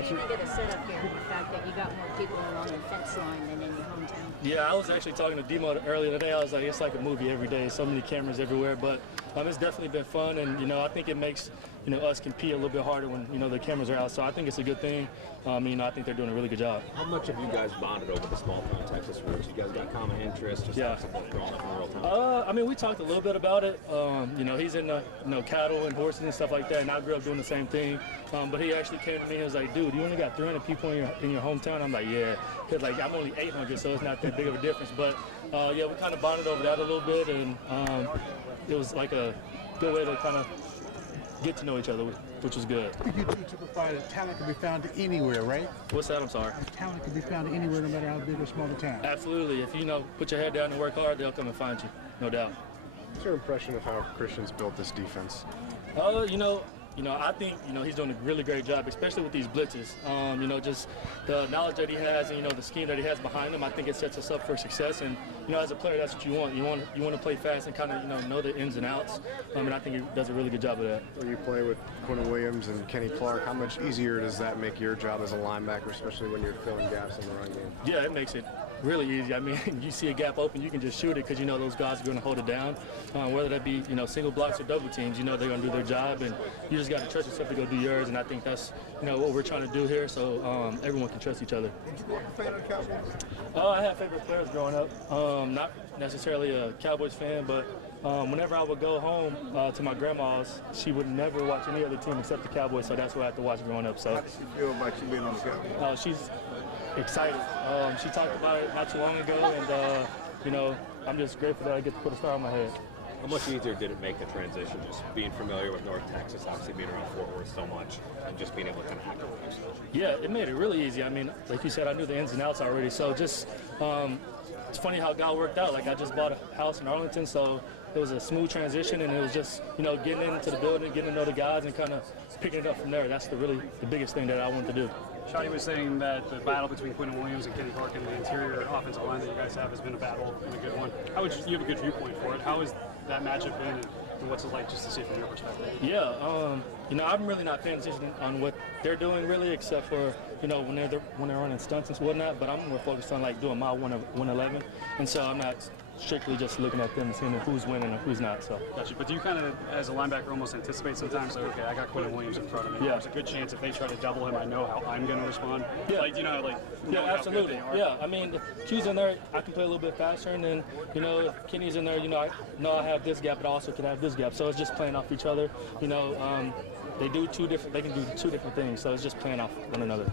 What do you think of the setup here and the fact that you got more people along the fence line than in your hometown? Yeah, I was actually talking to Demo earlier today. I was like, it's like a movie every day. So many cameras everywhere. But it's definitely been fun. And, I think it makes, us compete a little bit harder when, the cameras are out. So I think it's a good thing. I think they're doing a really good job. How much have you guys bonded over the small town Texas roots? You guys got common interests? Just Yeah. growing up in real time? We talked a little bit about it. He's in cattle and horses and stuff like that, and I grew up doing the same thing. But he actually came to me and was like, dude, you only got 300 people in your hometown? I'm like, yeah. Because, I'm only 800, so it's not that big of a difference. But, we kind of bonded over that a little bit, and it was like a good way to kind of get to know each other, which was good. You do to provide that talent can be found anywhere, right? What's that? I'm sorry. Talent can be found anywhere, no matter how big or small the town. Absolutely. If you put your head down and work hard, they'll come and find you, no doubt. What's your impression of how Christian's built this defense? I think, he's doing a really great job, especially with these blitzes. Just the knowledge that he has and, the scheme that he has behind him, I think it sets us up for success. And, as a player, that's what you want. You want to play fast and kind of, know the ins and outs. And I think he does a really good job of that. When you play with Quentin Williams and Kenny Clark, how much easier does that make your job as a linebacker, especially when you're filling gaps in the run game? Yeah, it makes it really easy. You see a gap open, you can just shoot it because those guys are going to hold it down. Whether that be single blocks or double teams, they're going to do their job, and you just got to trust yourself to go do yours. And I think that's what we're trying to do here, so everyone can trust each other. Did you grow up a fan of the Cowboys? I had favorite players growing up. Not necessarily a Cowboys fan, but whenever I would go home to my grandma's, she would never watch any other team except the Cowboys, so that's what I had to watch growing up. So How does she feel about you being on the Cowboys? she's excited. She talked about it not too long ago, and I'm just grateful that I get to put a star on my head. How much easier did it make the transition, just being familiar with North Texas, obviously being around Fort Worth so much, and just being able to kind of hack it? Yeah, it made it really easy. Like you said, I knew the ins and outs already, so just it's funny how God worked out. Like, I just bought a house in Arlington, so it was a smooth transition, and it was just, getting into the building, getting to know the guys, and kind of picking it up from there. That's the biggest thing that I wanted to do. Shotty was saying that the battle between Quentin Williams and Kenny Clark in the interior offensive line that you guys have has been a battle and a good one. You have a good viewpoint for it. How has that matchup been, and what's it like just to see it from your perspective? Yeah, I'm really not paying attention on what they're doing really, except for when they're running stunts and whatnot. But I'm more focused on doing my 111, and so I'm not strictly just looking at them and seeing who's winning and who's not. So. Gotcha. But do you kind of, as a linebacker, almost anticipate sometimes, like, okay, I got Quentin Williams in front of me. Yeah. There's a good chance if they try to double him, I know how I'm going to respond. Yeah. Yeah, absolutely. Yeah, if Q's in there, I can play a little bit faster, and then, if Kenny's in there, I know I have this gap, but I also can have this gap. So it's just playing off each other. They can do two different things, so it's just playing off one another.